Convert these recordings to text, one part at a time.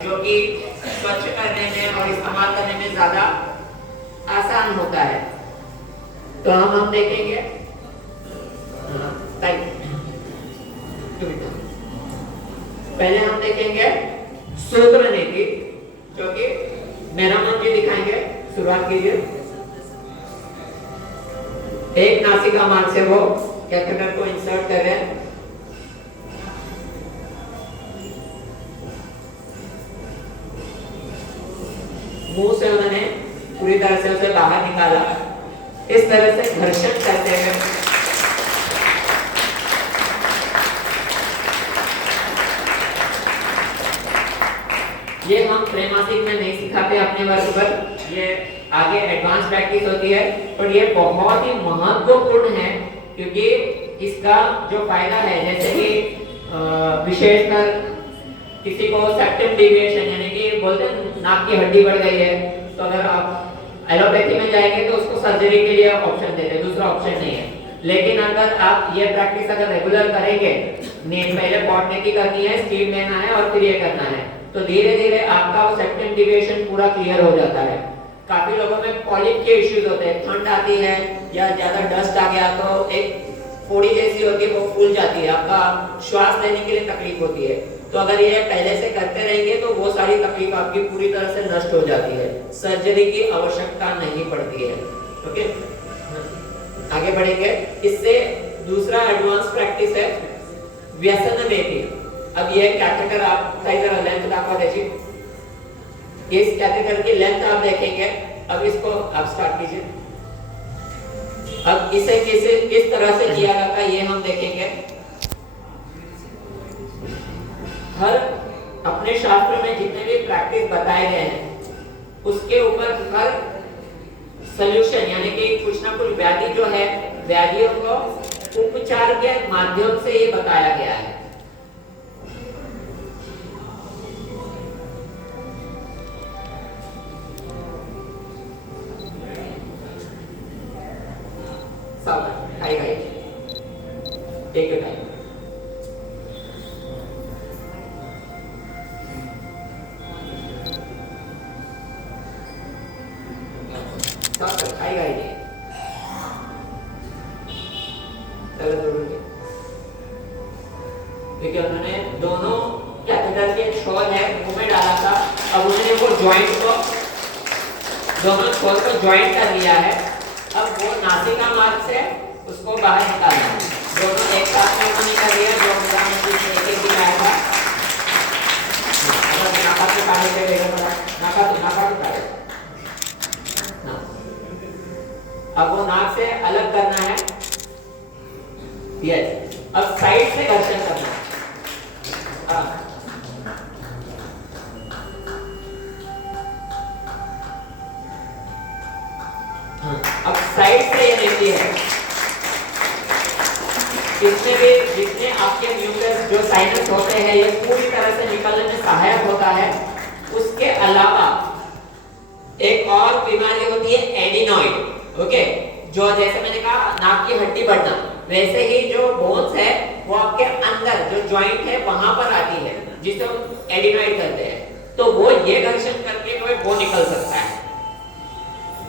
जो कि स्वच्छ करने में और इस्तेमाल करने में ज्यादा आसान होता है। तो हम देखेंगे पहले हम देखेंगे सूत्र नीति, जो कि मेरामन जी दिखाएंगे। शुरुआत कीजिए। एक नासिका मार्ग से वो कैथेटर को इंसर्ट कर रहे हैं। मुंह से उन्होंने पूरी तरह से उसे बाहर निकाला। इस तरह से घर्षण करते हैं ये हम त्रैमासिक में नहीं सिखाते अपने वर्ग पर, ये आगे एडवांस प्रैक्टिस होती है, पर ये बहुत ही महत्वपूर्ण है क्योंकि इसका जो फायदा है, जैसे कि विशेषकर किसी को सेप्टम डिविएशन यानी कि बोलते हैं नाक की हड्डी बढ़ गई है, तो अगर आप एलोपैथी में जाएंगे तो उसको सर्जरी के लिए ऑप्शन देते हैं, दूसरा ऑप्शन नहीं है। लेकिन अगर आप ये प्रैक्टिस अगर रेगुलर करेंगे, पहले बॉटनी की करनी है, स्टीम लेना है और फिर ये करना है, तो धीरे धीरे आपका वो सेप्टम डिविएशन पूरा क्लियर हो जाता है। काफी लोगों में पॉलिप के इश्यूज होते हैं, ठंड आती है या ज्यादा डस्ट आ गया तो एक फोड़ी जैसी होती है, वो फूल जाती है, आपका श्वास लेने के लिए तकलीफ होती है। तो अगर ये पहले से करते रहेंगे तो वो सारी तकलीफ आपकी पूरी तरह से नष्ट हो जाती है, सर्जरी की आवश्यकता नहीं पड़ती है। ओके, आगे बढ़ेंगे। इससे दूसरा एडवांस प्रैक्टिस है व्यसन वेदी। अब ये कैथेटर आप सही तरह लेंथ दाखवा दीजिए। इस कैथेटर की लेंथ आप देखेंगे। अब इसको आप स्टार्ट कीजिए। अब इसे किस तरह से किया जाता है ये हम देखेंगे। हर अपने शास्त्र में जितने भी प्रैक्टिस बताए गए हैं उसके ऊपर हर सॉल्यूशन यानी कि कुछ ना कुछ व्याधि जो है, व्याधियों को उपचार के माध्यम से ये बताया गया है। Take your time. देखिए उन्होंने दोनों कैथेटर के छोर है मुंह में डाला था। अब उन्होंने वो जॉइंट को, दोनों छोर को जॉइंट कर लिया है। अब वो नासिका मार्ग से उसको बाहर निकालना है। दोनों एक साथ में उन्होंने कर दिया, जो एक एक दिखाया था। नाका से काढ़े के लेगा थोड़ा, नाका तो काढ़े। अब वो नाक से अलग करना है। यस, अब साइड से घर्षण करना है। अब साइड से ये लेती है। इसमें भी जितने आपके म्यूकस जो साइनस होते हैं ये पूरी तरह से निकलने में सहायक होता है। उसके अलावा एक और बीमारी होती है एडिनॉइड। ओके, जो जैसे मैंने कहा नाक की हड्डी बढ़ना, वैसे ही जो बोन्स है वो आपके अंदर जो जॉइंट है वहां पर आती है, जिसे हम एडिनॉइड कहते हैं। तो वो ये घर्षण करके वो निकल सकता है।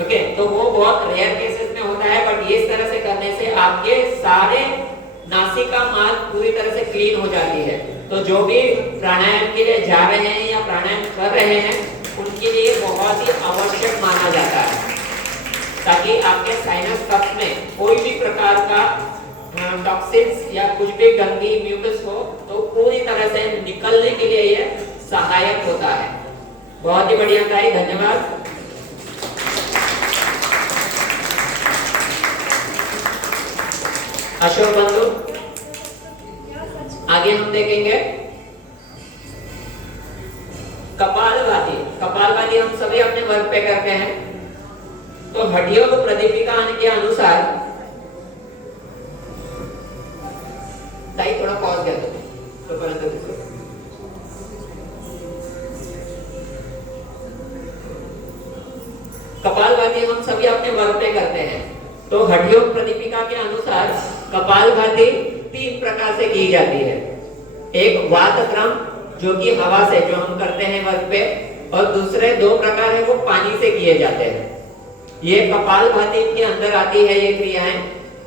ओके, तो वो बहुत रेयर केसेस में होता है, बट ये इस तरह से करने से आपके सारे नासिका मार्ग पूरी तरह से क्लीन हो जाती है। तो जो भी प्राणायाम के लिए जा रहे हैं या प्राणायाम कर रहे हैं उनके लिए बहुत ही आवश्यक माना जाता है, ताकि आपके साइनस कफ में कोई भी प्रकार का टॉक्सिन्स या कुछ भी गंदी म्यूकस हो तो पूरी तरह से निकलने के लिए ये सहायक होता है। बहुत ही बढ़िया था, धन्यवाद। अशोक बंधु, आगे हम देखेंगे कपालभाति। कपालभाति हम सभी अपने वर्ग पे करते हैं। तो हड्डियों को प्रदीपिका के अनुसार, ताई थोड़ा पॉज कर दो तो कपालभाति हम सभी अपने वर्ग पे करते हैं। तो हड्डियों प्रदीपिका के अनुसार कपालभाति 3 प्रकार से की जाती है। एक वात क्रम जो कि हवा से जो हम करते हैं वर्क पे, और दूसरे 2 प्रकार है वो पानी से किए जाते हैं। ये कपालभाति के अंदर आती है ये क्रियाएं,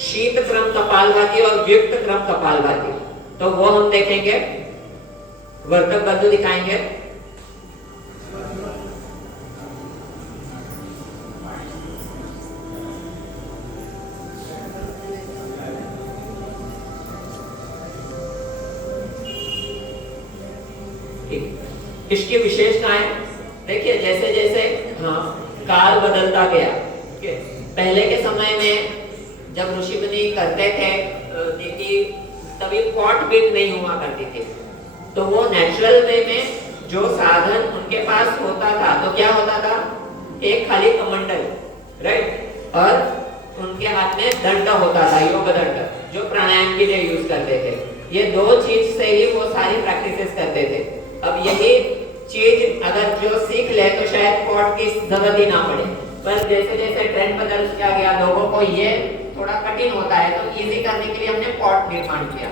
शीत क्रम कपालभाति और व्युक्त क्रम कपालभाति। तो वो हम देखेंगे, वर्तक बंधु दिखाएंगे। इसकी विशेषताएं देखिए, जैसे जैसे काल बदलता गया। पहले के समय में जब ऋषि मुनि करते थे कि तभी पॉट बिक नहीं हुआ करती थी, तो वो नेचुरल वे में जो साधन उनके पास होता था, तो क्या होता था, एक खाली कमंडल, राइट, और उनके हाथ में दंड होता था, योग दंड, जो प्राणायाम के लिए यूज करते थे। ये 2 चीज से ही वो सारी प्रैक्टिसेस करते थे। अब यही चीज अगर जो सीख ले तो शायद पॉट की जरूरत ही ना पड़े, पर जैसे जैसे ट्रेंड बदल गया, लोगों को ये थोड़ा कठिन होता है, तो इजी करने के लिए हमने पॉट निर्माण किया।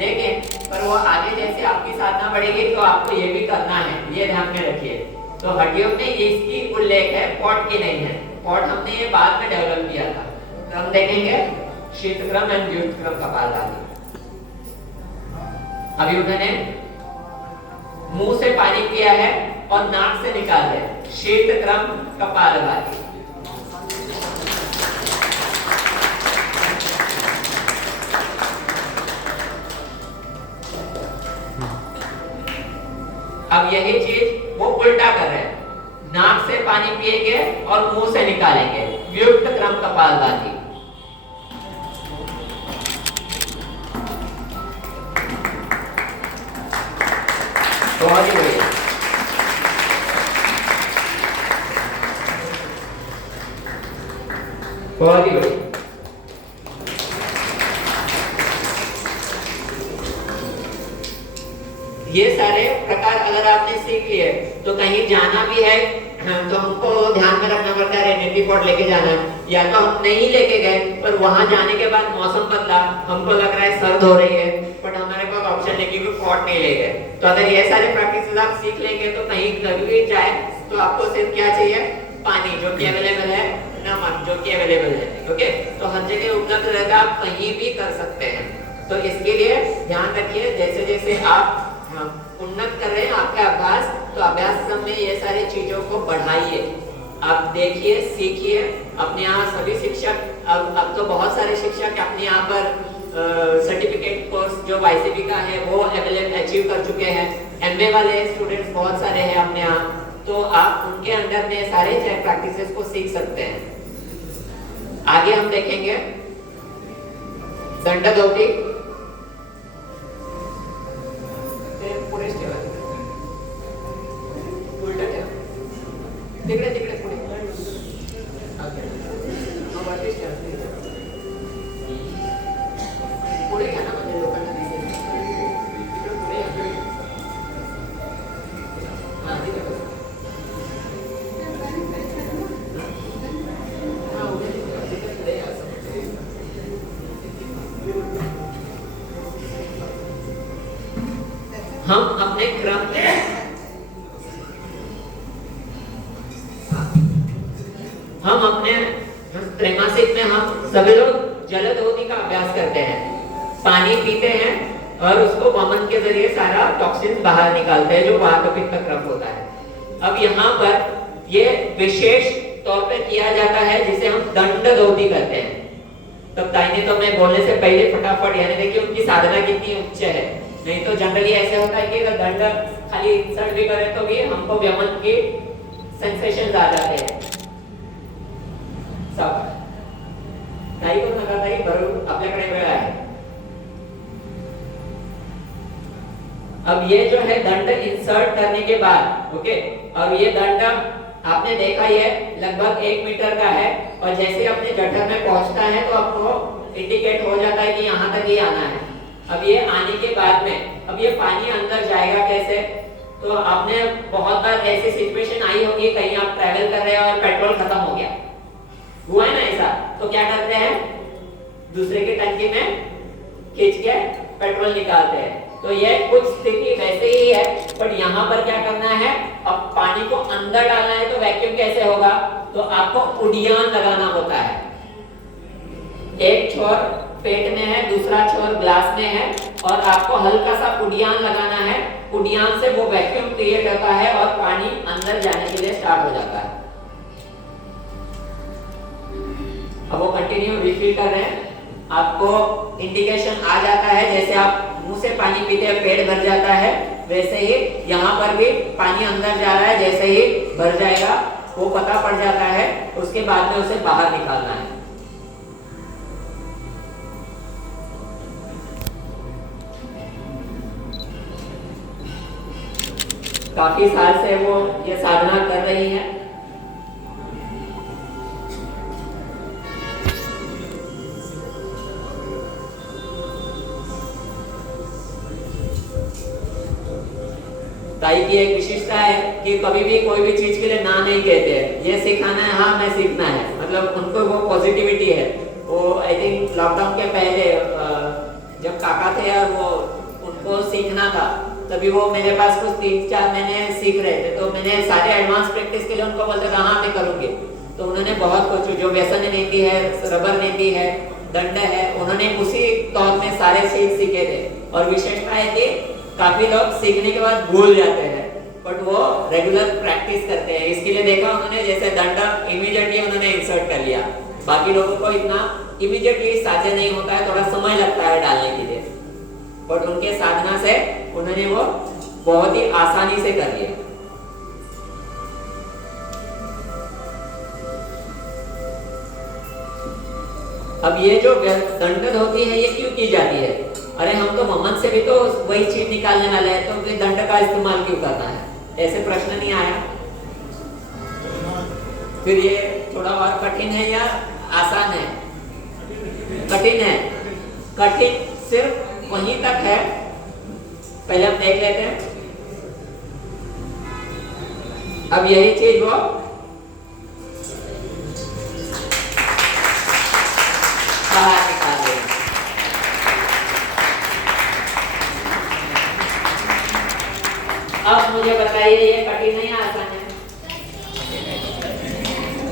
लेकिन पर वो आगे जैसे आपकी साधना बढ़ेगी तो आपको ये भी करना है, ये ध्यान में रखिए। तो हड्डियों में इसकी उल्लेख है, पॉट की नहीं है। पॉट हमने ये बाद में डेवलप किया था। तो हम देखेंगे शीतक्रम एंड व्युत्क्रम कपालभाति। अभी उन्होंने मुंह से पानी पिया है और नाक से निकाल है, शीतक्रम कपालभाति। अब यही चीज वो उल्टा कर रहे हैं, नाक से पानी पिएंगे और मुंह से निकालेंगे, व्युक्त क्रम कपालभाति। बहुत ही बढ़िया। बहुत ही बढ़िया। ये सारे प्रकार अगर आपने सीख लिए तो कहीं जाना भी है तो हमको ध्यान में रखना पड़ता है, रेनिटी पॉट लेके जाना है, या तो हम नहीं लेके गए पर वहां जाने के बाद मौसम बदला, हमको लग रहा है सर्द हो रही है, बट हमारे पास ऑप्शन नहीं क्योंकि पॉट नहीं ले गए। तो अगर ये सारे प्रैक्टिसेस आप सीख लेंगे तो कहीं कभी भी जाए तो आपको सिर्फ क्या चाहिए, पानी जो कि अवेलेबल है, नमक जो कि अवेलेबल है, ओके। तो हर जगह उपलब्ध रहता है, आप कहीं भी कर सकते हैं। तो इसके लिए ध्यान रखिए, जैसे जैसे आप उन्नत कर रहे हैं आपका अभ्यास, तो अभ्यास में ये सारी चीजों को बढ़ाइए। आप देखिए, सीखिए। अपने यहाँ सभी शिक्षक, अब तो बहुत सारे शिक्षक अपने यहाँ पर सर्टिफिकेट कोर्स जो YCP का है वो अवेलेबल अचीव कर चुके हैं। MA वाले स्टूडेंट्स बहुत सारे हैं अपने यहाँ, तो आप उनके अंडर में सारे प्रैक्टिसेस को सीख सकते हैं। आगे हम देखेंगे दंडगौती। तिकडे तिकडे पुढे पुढे घ्या ना, म्हणजे लोकांना दिसेल। तिकडे पुढे हां तिकडे हां तिकडे हम अपने क्रम हम अपने त्रैमासिक में हम सभी लोग जलधोती का अभ्यास करते हैं, पानी पीते हैं और उसको वमन के जरिए सारा टॉक्सिन बाहर निकालते हैं, जो वातपित्त क्रम होता है। अब यहाँ पर ये विशेष तौर पे किया जाता है जिसे हम दंडगौती करते हैं। तब ताईने तो मैं बोलने से पहले फटाफट, यानी देखिए उनकी साधना कितनी उच्च है। नहीं तो जनरली ऐसे होता है कि अगर दंड खाली इंसर्ट भी करें तो भी हमको वमन के सेंसेशंस आ जाते हैं। नाही करू नका ताई, बरोबर आपल्याकडे वेळ आहे। अब ये जो है दंड इंसर्ट करने के बाद, ओके, और ये दंड आपने देखा ये लगभग 1 मीटर का है, और जैसे अपने जठर में पहुंचता है तो आपको इंडिकेट हो जाता है कि यहाँ तक ही आना है। अब ये आने के बाद में अब ये पानी अंदर जाएगा कैसे? तो आपने बहुत बार ऐसी सिचुएशन आई होगी, कहीं आप ट्रैवल कर रहे हैं और पेट्रोल खत्म हो गया, हुआ है ना ऐसा, तो क्या करते हैं, दूसरे के टंकी में खींच के पेट्रोल निकालते हैं। तो ये कुछ स्थिति वैसे ही है, पर यहाँ पर क्या करना है, अब पानी को अंदर डालना है तो वैक्यूम कैसे होगा, तो आपको उड़ियान लगाना होता है। एक छोर पेट में है, दूसरा छोर ग्लास में है, और आपको हल्का सा उड़ियान लगाना है। उड़ियान से वो वैक्यूम क्रिएट होता है और पानी अंदर जाने के लिए स्टार्ट हो जाता है। अब वो कंटिन्यू रिफिल कर रहे हैं, आपको इंडिकेशन आ जाता है, जैसे आप मुंह से पानी पीते हैं पेट भर जाता है, वैसे ही यहाँ पर भी पानी अंदर जा रहा है, जैसे ही भर जाएगा वो पता पड़ जाता है, उसके बाद में उसे बाहर निकालना है। काफी साल से वो ये साधना कर रही है। ताई की एक विशेषता है कि कभी भी कोई भी चीज के लिए ना नहीं कहते हैं, ये सिखाना है, हाँ मैं सीखना है, मतलब उनको वो पॉजिटिविटी है। वो आई थिंक लॉकडाउन के पहले जब काका थे और वो उनको सीखना था, तभी वो मेरे पास कुछ 3-4 महीने सीख रहे थे, तो मैंने सारे एडवांस प्रैक्टिस के लिए उनको बोलते था हाँ मैं करूँगी, तो उन्होंने बहुत कुछ, जो व्यसन नीति है, रबर नीति है, दंड है, उन्होंने उसी तौर में सारे चीज सीखे थे। और विशेषता है कि काफी लोग सीखने के बाद भूल जाते हैं, बट वो रेगुलर प्रैक्टिस करते हैं। इसके लिए देखा उन्होंने, जैसे दंड इमीडिएटली उन्होंने इंसर्ट कर लिया, बाकी लोगों को इतना इमीडिएटली साझा नहीं होता है, थोड़ा समय लगता है डालने के लिए, बट उनके साधना से उन्होंने वो बहुत ही आसानी से कर लिया। अब ये जो दंड होती है ये क्यों की जाती है? अरे हम तो मोहम्मद से भी तो वही चीज निकालने वाले हैं, तो फिर दंड का इस्तेमाल क्यों करना है? ऐसे प्रश्न नहीं आया? फिर ये थोड़ा और कठिन है या आसान है? कठिन है। कठिन सिर्फ वहीं तक है, पहले हम देख लेते हैं। अब यही चीज वो बाहर निकाल दें। अब मुझे बताइए ये कठिन है या आसान है?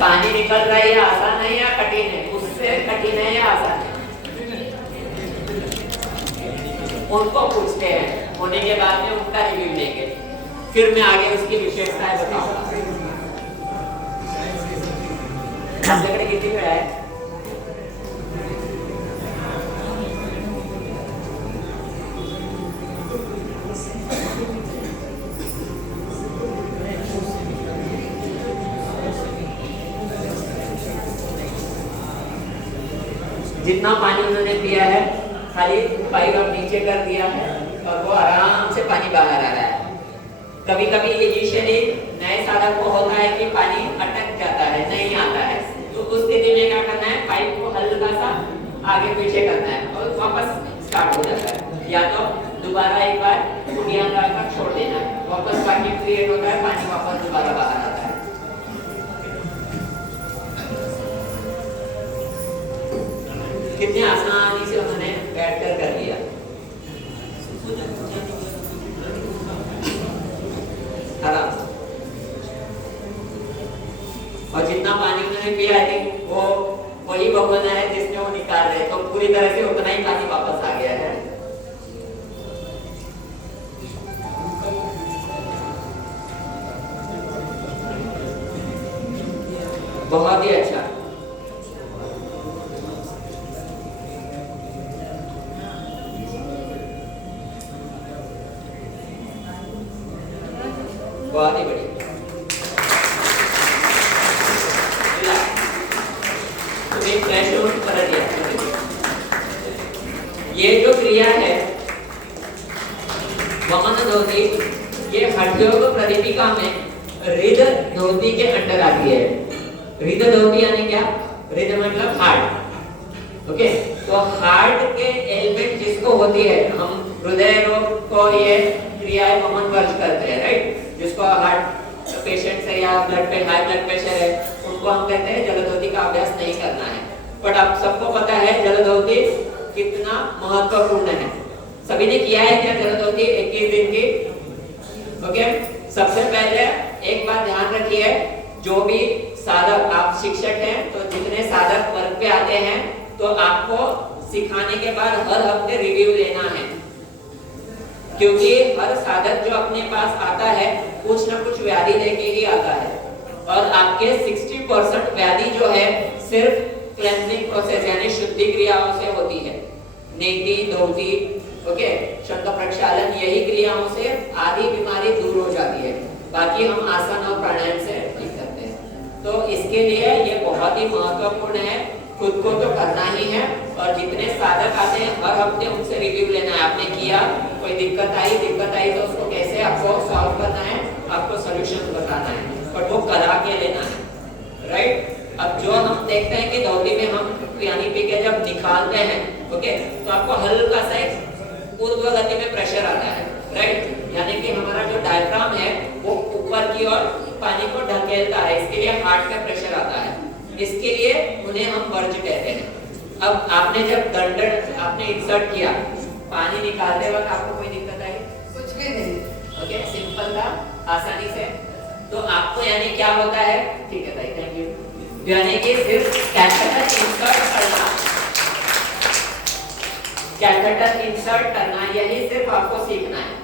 पानी निकल रहा है, या आसान है या कठिन है? उससे कठिन है या आसान है? उनको पूछते हैं, होने के बाद में उनका रिव्यू लेंगे, फिर मैं आगे उसकी विशेषताएं बताऊंगा। झगड़े कितनी बड़ा है? जितना पानी उन्होंने पिया है, खाली पाइप अब नीचे कर दिया है और वो आराम से पानी बाहर आ रहा है। कभी कभी इनिशियली नए साधक को होता है कि पानी अटक जाता है, नहीं आता है, तो उस स्थिति में क्या करना है, पाइप को हल्का सा आगे पीछे करना है और वापस स्टार्ट हो जाता है, या तो दोबारा एक बार उड़ियान डालकर छोड़ देना है, वापस पानी क्रिएट होता है, पानी वापस दोबारा बाहर आता है। कितने आसानी से उन्होंने बैठकर कर लिया। आराम। और जितना पानी उन्होंने पिया है वो वही भगवान है जिसमें वो निकाल रहे, तो पूरी तरह से उतना ही पानी वापस आ गया है। बहुत ही अच्छा। बहुत ही बढ़िया। तो एक फ्लैश नोट कर दिया। ये जो क्रिया है वमन धोती, ये हठयोग प्रदीपिका में हृद धोती के अंडर आती है। हृद धोती यानी क्या? हृद मतलब हार्ट। ओके, तो हार्ट के एलिमेंट जिसको होती है, हम हृदय रोग को ये क्रियाएं वमन वर्ज करते हैं, राइट? जिसको हार्ट पेशेंट है या हाई ब्लड प्रेशर है, उनको हम कहते हैं जलधोती का अभ्यास नहीं करना है। बट आप सबको पता है जलधोती कितना महत्वपूर्ण है। सभी ने किया है क्या जरूरत होती है 21 दिन की? ओके, सबसे पहले एक बात ध्यान रखिए, जो भी साधक, आप शिक्षक हैं तो जितने साधक वर्ग पे आते हैं तो आपको सिखाने के बाद हर हफ्ते रिव्यू लेना है, क्योंकि हर साधक जो अपने पास आता है कुछ ना कुछ व्याधि लेके ही आता है, और आपके 60% व्याधि जो है सिर्फ क्लेंजिंग प्रोसेस यानी शुद्धि क्रियाओं से होती है। नेति, धोती, ओके, शंख प्रक्षालन, यही क्रियाओं से आधी बीमारी दूर हो जाती है। बाकी हम आसन और प्राणायाम से ठीक करते हैं। तो इसके लिए ये बहुत ही महत्वपूर्ण है, खुद को तो करना ही है, और जितने साधक आते हैं हर हफ्ते उनसे रिव्यू लेना है। आपने किया, कोई दिक्कत आई तो उसको कैसे आपको सॉल्व करना है, आपको सॉल्यूशन बताना है, पर वो करा के लेना है, राइट। अब जो हम देखते हैं कि धोती में हम पानी पी के जब निकालते हैं, ओके, तो आपको हल्का सा ऊर्ध्व गति में प्रेशर आता है, राइट, यानी कि हमारा जो डायफ्राम है वो ऊपर की ओर पानी को ढकेलता है, इसके लिए हार्ट का प्रेशर आता है, इसके लिए उन्हें हम वर्ज कहते हैं। अब आपने जब दंड आपने इंसर्ट किया, पानी निकालते वक्त आपको कोई दिक्कत आई? कुछ भी नहीं। ओके, सिंपल था, आसानी से। तो आपको यानी क्या होता है, ठीक है भाई, थैंक यू, यानी कि सिर्फ कैथेटर इंसर्ट करना, कैथेटर इंसर्ट करना, यही सिर्फ आपको सीखना है।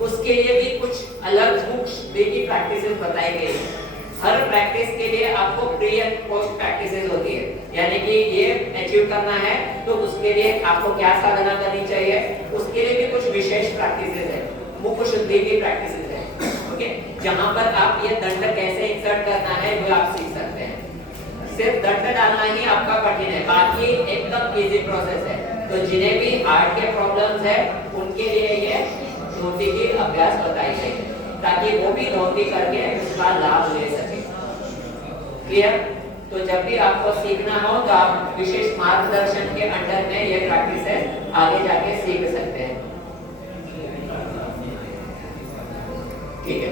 उसके लिए भी कुछ अलग बुक्स भी की प्रैक्टिसेस बताई गई है। हर प्रैक्टिस के लिए आपको प्री एंड पोस्ट प्रैक्टिसेस होती है, यानी कि ये अचीव करना है तो उसके लिए आपको क्या साधना करनी चाहिए, उसके लिए भी कुछ विशेष प्रैक्टिसेस है, मुख शुद्धि की प्रैक्टिसेस है, ओके, जहां पर आप ये दंड कैसे इंसर्ट करना है वो आप सीख सकते हैं। सिर्फ दंड डालना ही आपका कठिन है, बाकी एकदम इजी प्रोसेस है। तो जिन्हें भी हार्ट के प्रॉब्लम्स है उनके लिए ये धोती की अभ्यास बताई गई है, ताकि वो भी धोती करके उसका लाभ ले सके। क्लियर? तो जब भी आपको सीखना हो तो आप विशेष मार्गदर्शन के अंडर में ये प्रैक्टिस है आगे जाके सीख सकते हैं। ठीक है।